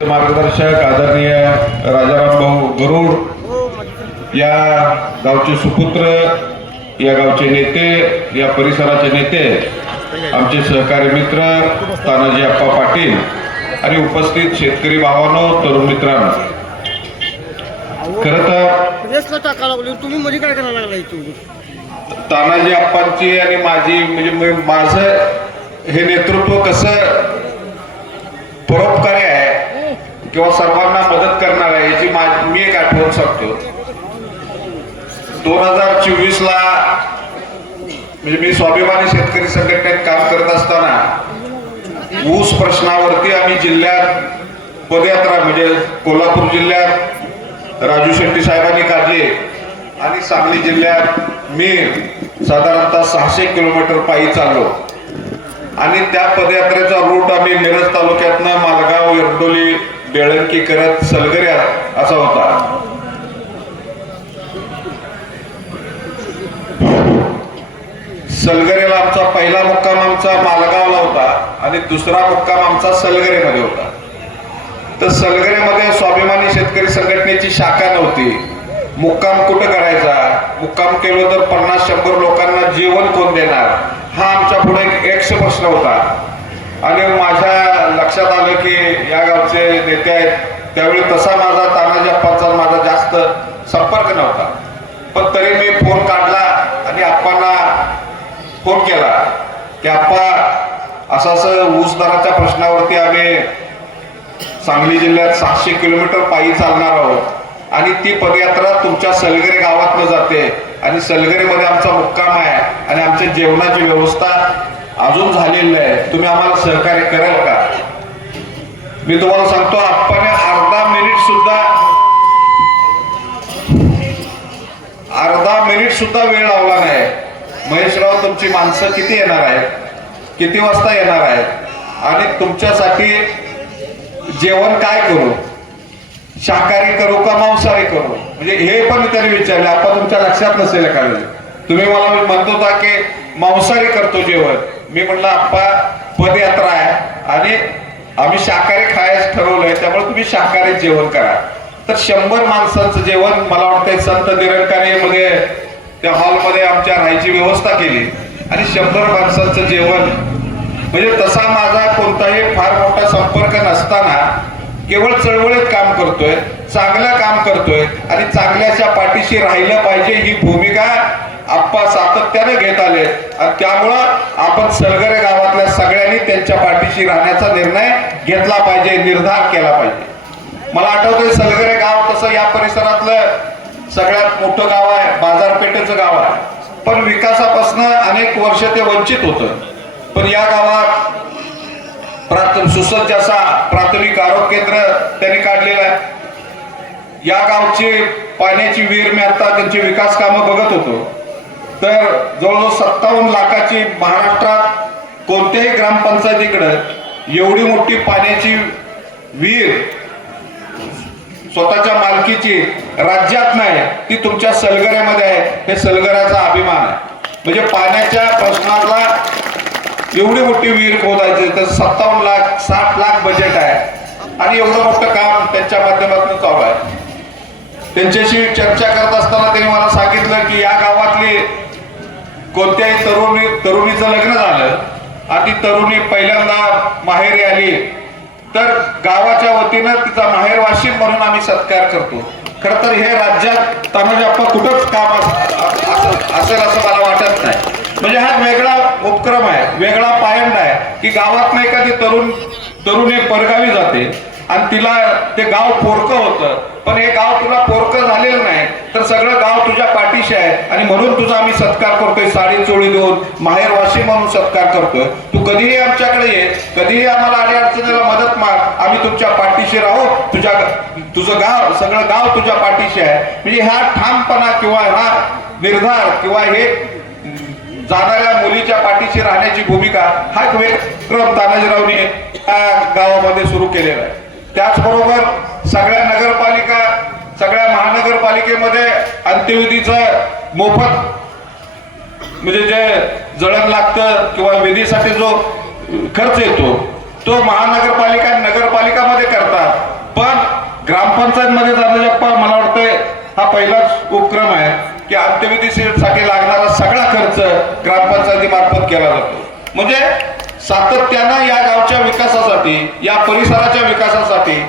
मार्गदर्शक आदरणीय राजाराम भाऊ गरुड या गावचे सुपुत्र, या गावचे नेते, या परिसराचे नेते, आमचे सहकारी मित्र तानाजी अप्पा पाटील आणि उपस्थित शेतकरी भावांनो, तरुण मित्रांनो, खरं तर तुम्ही मध्ये काय करायला लागला? तानाजी अप्पांची आणि माझी म्हणजे माझं हे नेतृत्व कसं परोपकारी आहे किंवा सर्वांना मदत करणार आहे याची मी एक आठवण सांगतो. 2024 ला म्हणजे मी स्वाभिमानी शेतकरी संघटनेत काम करत असताना ऊस प्रश्नावरती आम्ही जिल्ह्यात पदयात्रा म्हणजे कोल्हापूर जिल्ह्यात राजू शेट्टी साहेबांनी काढली आणि सांगली जिल्ह्यात मी साधारणतः 600 किलोमीटर पायी चाललो आणि त्या पदयात्रेचा रूट आम्ही मिरज तालुक्यातनं मालगाव, एरडोली, बेळंकी करत सलगरे असा होता. सलगरेला आमचा पहिला मुक्काम आमचा मालगावला होता आणि दुसरा मुक्काम आमचा सलगरेमध्ये होता. तर सलगरेमध्ये स्वाभिमानी शेतकरी संघटनेची शाखा नव्हती. मुक्काम कुठं करायचा, मुक्काम केलो तर 50-100 लोकांना जेवण कोण देणार, हा आमच्या पुढे एक प्रश्न होता. आणि माझ्या लक्षात आलं की या गावचे नेते आहेत, त्यावेळी तसा माझा तानाजी अप्पांचा माझा जास्त संपर्क नव्हता, पण तरी मी फोन काढला आणि अप्पांना फोन केला की अप्पा असं ऊस दराच्या प्रश्नावरती आम्ही सांगली जिल्ह्यात 600 किलोमीटर पायी चालणार आहोत आणि ती पदयात्रा तुमच्या सलगरे गावातनं जाते आणि सलगरेमध्ये आमचा मुक्काम आहे आणि आमच्या जेवणाची व्यवस्था अजून झालेली आहे, तुम्ही आम्हाला सहकार्य कराल का? मी तुम्हाला सांगतो, आप्पाने अर्धा मिनिट सुद्धा वेळ लावला नाही. महेशराव, तुमची माणसं किती येणार आहेत, किती वाजता येणार आहेत आणि तुमच्यासाठी जेवण काय करू, शाकाहारी करू का मांसाहारी करू, म्हणजे हे पण त्यांनी विचारले. आपण तुमच्या लक्षात नसेल का? तुम्ही मला म्हणत होता की मांसाहारी करतो जेवण. मी म्हणलं अप्पा पदयात्रा आहे आणि आम्ही शाकाहारी खायचं ठरवलंय, त्यामुळे तुम्ही शाकाहारी जेवण करा. तर 100 माणसांचं जेवण मला वाटतंय संत निरंकारीमध्ये त्या हॉलमध्ये आमच्या राहायची व्यवस्था केली आणि 100 माणसांचं जेवण. म्हणजे तसा माझा कोणताही फार मोठा संपर्क नसताना केवळ चळवळीत काम करतोय, चांगलं काम करतोय आणि चांगल्याच्या पाठीशी राहिलं पाहिजे ही भूमिका आप्पा सातत्याने घेत आले आणि त्यामुळं आपण सलगरे गावातल्या सगळ्यांनी त्यांच्या पाठीशी राहण्याचा निर्णय घेतला पाहिजे, निर्धार केला पाहिजे. मला आठवतंय सलगरे गाव तसं या परिसरातलं सगळ्यात मोठं गाव आहे, बाजारपेठेचं गाव आहे, पण विकासापासून अनेक वर्ष ते वंचित होतं. पण या गावात सुसज्ज असा प्राथमिक आरोग्य केंद्र त्यांनी काढलेलं आहे. या गावची पाण्याची विहीर मी आता त्यांची विकास कामं बघत होतो, तर जवळजवळ 57 लाखाची महाराष्ट्रात कोणत्याही ग्रामपंचायतीकडे एवढी मोठी पाण्याची विहीर स्वतःच्या मालकीची राज्यात नाही, ती तुमच्या सलगऱ्यामध्ये आहे. हे सलगऱ्याचा अभिमान आहे. म्हणजे पाण्याच्या प्रश्नाला एवढी मोठी विहीर खोदायची तर 57 लाख 60 लाख बजेट आहे आणि एवढं मोठं काम त्यांच्या माध्यमातून चालू आहे. त्यांच्याशी चर्चा करत असताना त्यांनी मला सांगितलं की या गावातली कोणत्याही तरुणीचं लग्न झालं आणि ती तरुणी पहिल्यांदा माहेरी आली तर गावाच्या वतीनं तिचा माहेरवाशी म्हणून आम्ही सत्कार करतो. खरं तर हे राज्यात तानाजी अप्पा कुठंच काम असेल असं मला वाटत नाही. म्हणजे हा वेगळा उपक्रम आहे, वेगळा पायंडा आहे की गावात एखादी तरुणी परगावी जाते आणि तिला ते गाव पोरकं होतं, पण हे गाव तुला पोरकं झालेलं नाही तर सगळं गाव तुझ्या पाठीशी आहे आणि म्हणून तुझा आम्ही सत्कार करतोय, साडी चोळी देऊन माहेरवाशी म्हणून सत्कार करतोय. तू कधीही आमच्याकडे ये, कधीही आम्हाला अडीअडचणीला मदत माग, आम्ही तुमच्या पाठीशी राहू. तुझं गाव, सगळं गाव तुझ्या पाठीशी आहे. म्हणजे हा ठामपणा किंवा हा निर्धार किंवा हे जाणाऱ्या मुलीच्या पाठीशी राहण्याची भूमिका हा एक विक्रम तानाजीरावने या गावामध्ये सुरू केलेला आहे. त्याचबरोबर सगळ्या नगरपालिका, सगळ्या महानगरपालिकेमध्ये अंत्यविधीचं मोफत म्हणजे जे जळण लागतं किंवा विधीसाठी जो खर्च येतो तो महानगरपालिका नगरपालिकामध्ये करतात. ग्रामपंचायतमध्ये जाण्याच्या मला वाटतंय हा पहिलाच उपक्रम आहे की अंत्यविधीसाठी लागणारा सगळा खर्च ग्रामपंचायतीमार्फत केला जातो. म्हणजे सातत्यानं या गावच्या विकासासाठी, या परिसराच्या विकासासाठी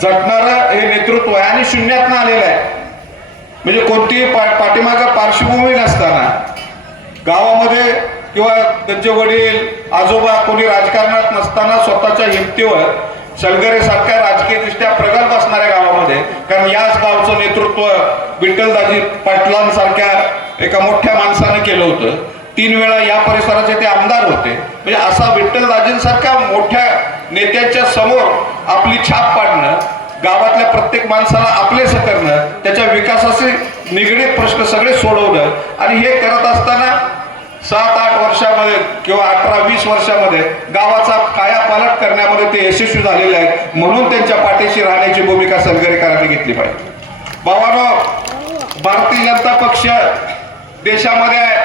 झटणारं हे नेतृत्व आहे आणि शून्यातनं आलेलं आहे. म्हणजे कोणतीही पाठीमागं पार्श्वभूमी नसताना गावामध्ये किंवा त्यांचे वडील आजोबा कोणी राजकारणात नसताना स्वतःच्या हिमतीवर सलगरे सारख्या राजकीय दृष्ट्या प्रगल्भ असणाऱ्या गावामध्ये, कारण याच गावचं नेतृत्व विठ्ठलदाजी पाटलांसारख्या एका मोठ्या माणसानं केलं होतं. 3 वेळा या परिसराचे ते आमदार होते. म्हणजे असा विठ्ठलदाजींसारख्या मोठ्या नेत्यांच्या समोर आपली छाप पाडणं, गावातल्या प्रत्येक माणसाला आपलेसं करणं, त्याच्या विकासाशी निगडीत प्रश्न सगळे सोडवणं आणि हे करत असताना 7-8 वर्षामध्ये किंवा 18-20 वर्षामध्ये गावाचा कायापालट करण्यामध्ये ते यशस्वी झालेले आहेत. म्हणून त्यांच्या पाठीशी राहण्याची भूमिका सलगरेकरांनी घेतली पाहिजे. भावांनो, भारतीय जनता पक्ष देशामध्ये आहे,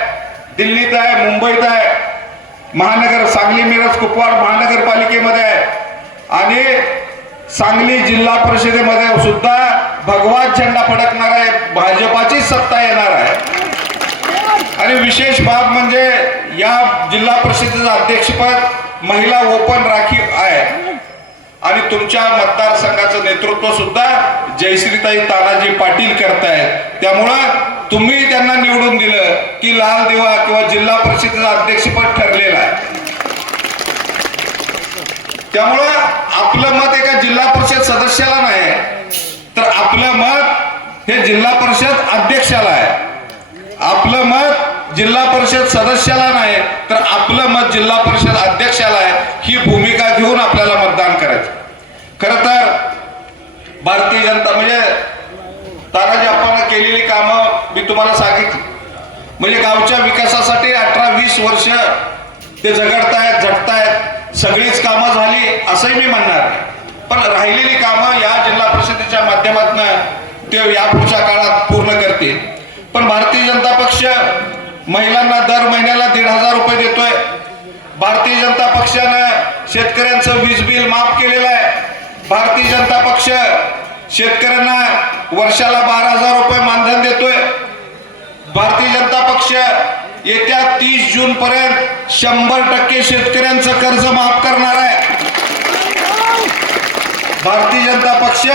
दिल्लीत आहे, मुंबईत आहे, महानगर सांगली मिरज कुपवाड महानगरपालिकेमध्ये आहे आणि सांगली जिल्हा परिषदेमध्ये सुद्धा भगवा झेंडा फडकणार आहे, भाजपाची सत्ता येणार आहे. आणि विशेष बाब म्हणजे या जिल्हा परिषदेचं अध्यक्षपद महिला ओपन राखीव आहे आणि तुमच्या मतदारसंघाचं नेतृत्व सुद्धा जयश्रीताई तानाजी पाटील करतायत. त्यामुळं तुम्ही त्यांना निवडून दिलं की लाल दिवा किंवा जिल्हा परिषदेचं अध्यक्षपद ठरलेलं आहे. त्यामुळं आपलं मत एका जिल्हा परिषद सदस्याला नाही, तर आपलं मत हे जिल्हा परिषद अध्यक्षाला आहे. आपलं मत जिल्हा परिषद सदस्याला नाही, तर आपलं मत जिल्हा परिषद अध्यक्षाला आहे. ही भूमिका घेऊन आपल्याला मतदान करायचं. खरं तर भारतीय जनता म्हणजे तानाजी आपण केलेली कामं मी तुम्हाला सांगितली. म्हणजे गावच्या विकासासाठी 18-20 वर्ष ते झगडतायत, झटतायत. सगळीच कामं झाली असंही मी म्हणणार नाही, पण राहिलेली कामं या जिल्हा परिषदेच्या माध्यमातून ते यापुढच्या काळात पूर्ण करतील. पण भारतीय जनता पक्ष महिलांना दर महिन्याला 1,500 रुपये देतोय. भारतीय जनता पक्षानं शेतकऱ्यांचं वीज बिल माफ केलेलं आहे. भारतीय जनता पक्ष शेतकऱ्यांना वर्षाला 12,000 रुपये मानधन देतोय. भारतीय जनता पक्ष येत्या 30 जून पर्यंत 100% शेतकऱ्यांचं कर्ज माफ करणार आहे. भारतीय जनता पक्ष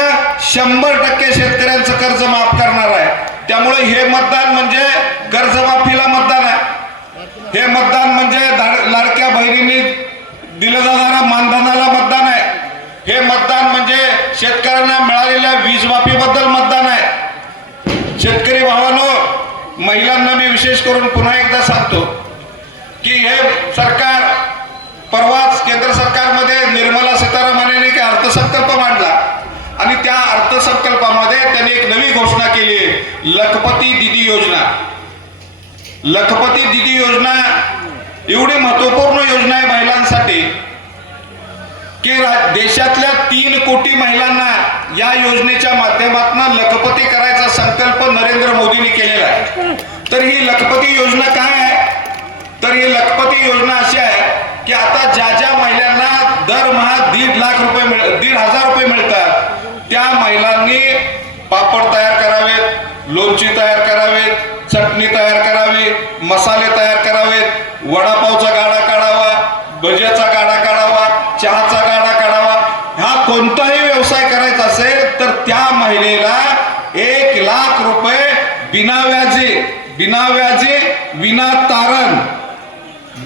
100% शेतकऱ्यांचं कर्ज माफ करणार आहे. त्यामुळे हे मतदान म्हणजे कर्जमाफीला मतदान आहे. हे मतदान म्हणजे लाडक्या बहिणींनी दिलं जाणाऱ्या मानधनाला मतदान आहे. हे मतदान म्हणजे शेतकऱ्यांना मिळालेल्या वीज माफीबद्दल मतदान आहे. शेतकरी भावांनो, महिलांना मी विशेष करून पुन्हा एकदा सांगतो की हे सरकार परवाच केंद्र सरकारमध्ये निर्मला सीतारामन यांनी अर्थसंकल्प मांडला आणि त्या अर्थसंकल्पामध्ये त्यांनी एक नवी घोषणा केली, लखपती दीदी योजना. लखपती दीदी योजना एवढी महत्वपूर्ण योजना आहे महिलांसाठी की देशातल्या 3 कोटी महिलांना या योजनेच्या माध्यमातून लखपती करायचा संकल्प नरेंद्र मोदींनी केलेला आहे. तर ही लखपती योजना काय आहे? तर ही लखपती योजना अशी आहे की आता ज्या ज्या महिलांना दरमहा 1,50,000 रुपये मिळतात, त्या महिलांनी पापड तयार करावेत, लोणची तयार करावेत, चटणी तयार करावी, मसाले तयार करावेत, वडापावचा गाडा काढावा, भज्याचा गाडा काढावा, चहाचा गाडा काढावा. हा कोणताही व्यवसाय करायचा असेल तर त्या महिलेला 1,00,000 रुपये बिनव्याजी विना तारण,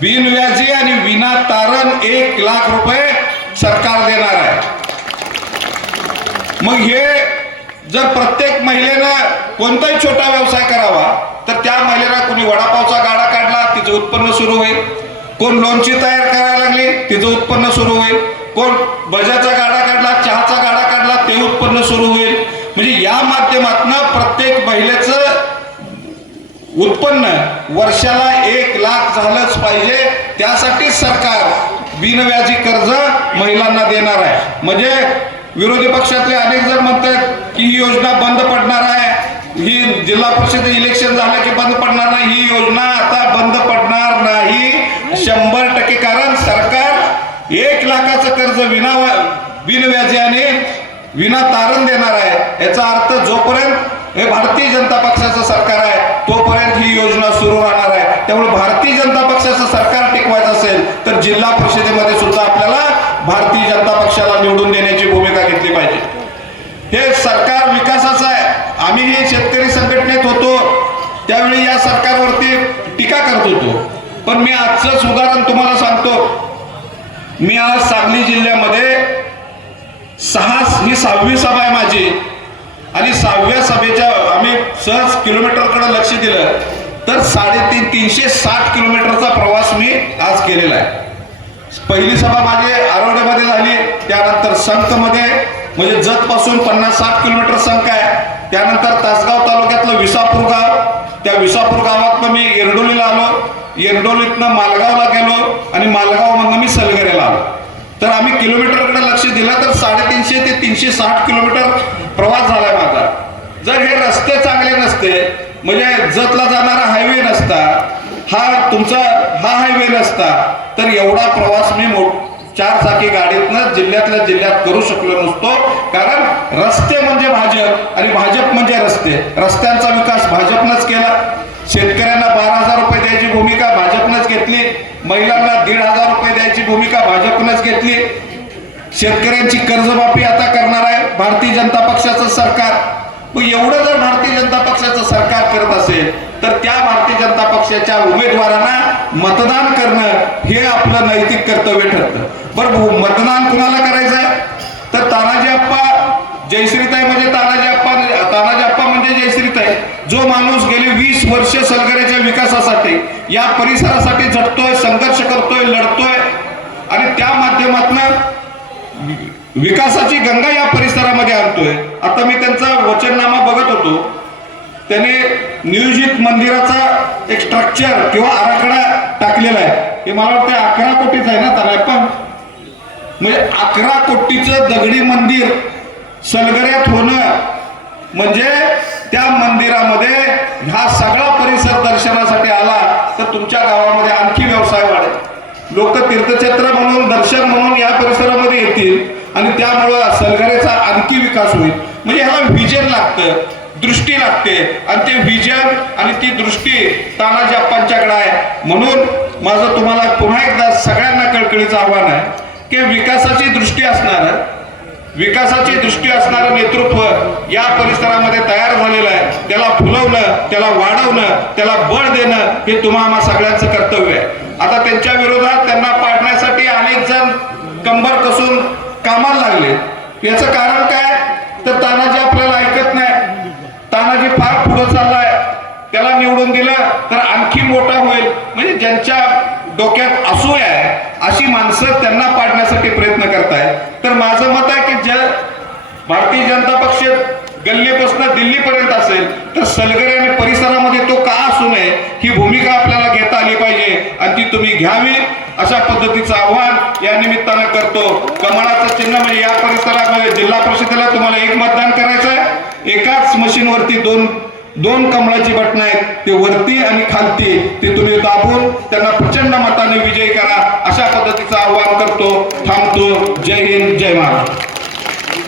बिनव्याजी आणि विना तारण 1,00,000 रुपये सरकार देणार आहे. मग हे जर प्रत्येक महिलेनं कोणताही छोटा व्यवसाय करावा तर त्या महिलेला कोणी वडापावचा गाडा काढला, तिचं उत्पन्न सुरू होईल. कोण लोणची तयार करायला लागली, तिचं उत्पन्न सुरू होईल. कोण भज्याचा गाडा काढला, चहाचा गाडा काढला, ते उत्पन्न सुरू होईल. म्हणजे या माध्यमातून प्रत्येक महिलेचं उत्पन्न वर्षाला 1,00,000 झालंच पाहिजे. त्यासाठी सरकार बिनव्याजी कर्ज महिलांना देणार आहे. म्हणजे विरोधी पक्षातले अनेक जण म्हणतात की ही योजना बंद पडणार आहे, ही जिल्हा परिषद इलेक्शन झालं की बंद पडणार नाही. ही योजना आता बंद पडणार नाही 100%, कारण सरकार 1,00,000चं कर्ज बिनव्याजी आणि विना तारण देणार आहे। याचा अर्थ जोपर्यंत हे भारतीय जनता पक्षाचं सरकार आहे तोपर्यंत ही योजना सुरू राहणार आहे। त्यामुळे भारतीय जनता पक्षाचं सरकार टिकवायचं असेल तर जिल्हा परिषदेमध्ये सुद्धा आपल्याला भारतीय जनता पक्षाला निवडून देण्याची भूमिका घेतली पाहिजे। हे सरकार विकासाचं आहे। आम्ही हे शेतकरी संघटनेत होतो त्यावेळी या सरकारवरती टीका करत होतो, पण मी आजचं उदाहरण तुम्हाला सांगतो। मी आज सांगली जिल्ह्यामध्ये ही 6वी सभा आहे माझी, आणि 6व्या सभेच्या आम्ही सहज किलोमीटरकडे लक्ष दिलं तर 360 किलोमीटरचा प्रवास मी आज केलेला आहे। पहिली सभा माझी आरोड्यामध्ये झाली, त्यानंतर संकमध्ये म्हणजे जत पासून 50-60 किलोमीटर संक आहे, त्यानंतर तासगाव तालुक्यातलं विसापूर गाव, त्या विसापूर गावातनं मी एरडोलीला आलो, एरडोलीतनं मालगावला गेलो आणि मालगावमधनं मी सलगरेला आलो। तर आम्ही किलोमीटरकडे लक्ष दिलं तर 350 ते 360 किलोमीटर प्रवास झालाय माझा। जर हे रस्ते चांगले नसते, म्हणजे जतला जाणारा हायवे नसता, हा हायवे नसता, तर एवढा प्रवास मी 4 चाकी गाडीतनं जिल्ह्यातल्या जिल्ह्यात करू शकलो नसतो। कारण रस्ते म्हणजे भाजप आणि भाजप म्हणजे रस्ते। रस्त्यांचा विकास भाजपनंच केला। शेतकऱ्यांना 12,000 रुपये द्यायची भूमिका भाजपनंच घेतली, महिलांना 1,500 रुपये द्यायची भूमिका भाजपनंच घेतली। शेतकऱ्यांची कर्जमाफी आता करणार आहे भारतीय जनता पक्षाचं सरकार। एवढं जर भारतीय जनता पक्षाचं सरकार करत असेल तर त्या भारतीय जनता पक्षाच्या उमेदवारांना मतदान करणं हे आपलं नैतिक कर्तव्य ठरतं। बरं, मतदान कुणाला करायचं आहे तर तानाजी आप्पा जयश्रीताई म्हणजे तानाजी आप्पा म्हणजे जयश्रीताई। जो माणूस गेले 20 वर्ष सलगरेच्या विकासासाठी या परिसरासाठी झटतोय, संघर्ष करतोय, लढतोय आणि त्या माध्यमातून विकासाची गंगा या परिसरामध्ये आणतोय। आता मी त्यांचा वचननामा बघत होतो, त्याने नियोजित मंदिराचा एक स्ट्रक्चर किंवा आराखडा टाकलेला आहे। हे मला वाटतं 11 कोटीचं आहे ना तानाप्पा, म्हणजे 11 कोटीचं दगडी मंदिर सलगऱ्यात होणं म्हणजे त्या मंदिरामध्ये हा सगळा परिसर दर्शनासाठी आला तर तुमच्या गावामध्ये आणखी व्यवसाय वाढेल। लोक तीर्थक्षेत्र म्हणून, दर्शन म्हणून या परिसरामध्ये येतील आणि त्यामुळं सलगरेचा आणखी विकास होईल। म्हणजे ह्याला व्हिजन लागतं, दृष्टी लागते, आणि ते व्हिजन आणि ती दृष्टी तानाजी आप्पांच्याकडे आहे। म्हणून माझं तुम्हाला पुन्हा एकदा सगळ्यांना कळकळीचं आव्हान आहे की विकासाची दृष्टी असणारं नेतृत्व या परिसरामध्ये तयार झालेलं आहे। त्याला फुलवणं, त्याला वाढवणं, त्याला बळ देणं हे तुम्हा सगळ्यांचं कर्तव्य आहे। आता त्यांच्या विरोधात त्यांना पाडण्यासाठी अनेक जण कंबर कसून कामाला लागले। याचं कारण काय तर तानाजी आपल्याला ऐकत नाही। तानाजी फार पुढे चाललाय, त्याला निवडून दिलं तर आणखी मोठा होईल। म्हणजे ज्यांच्या डोक्यात असूया आहे अशी माणसं त्यांना पाडण्यासाठी प्रयत्न करताय। तर माझं मत आहे की जर भारतीय जनता पक्ष गल्लीपासून दिल्लीपर्यंत असेल तर सलगरे आणि परिसरामध्ये तो का असू नये ही भूमिका आपल्याला घेता आली पाहिजे आणि ती तुम्ही घ्यावी अशा पद्धतीचं आव्हान या निमित्तानं करतो। कमळाचं चिन्ह म्हणजे या परिसरामध्ये जिल्हा परिषदेला तुम्हाला एक मतदान करायचं आहे। एकाच मशीनवरती दोन कमळाची बटणं आहेत, ते वरती आणि खालती, ते तुम्ही दाबून त्यांना प्रचंड मताने विजयी करा अशा पद्धतीचं आवाहन करतो। थांबतो। जय हिंद, जय महाराष्ट्र।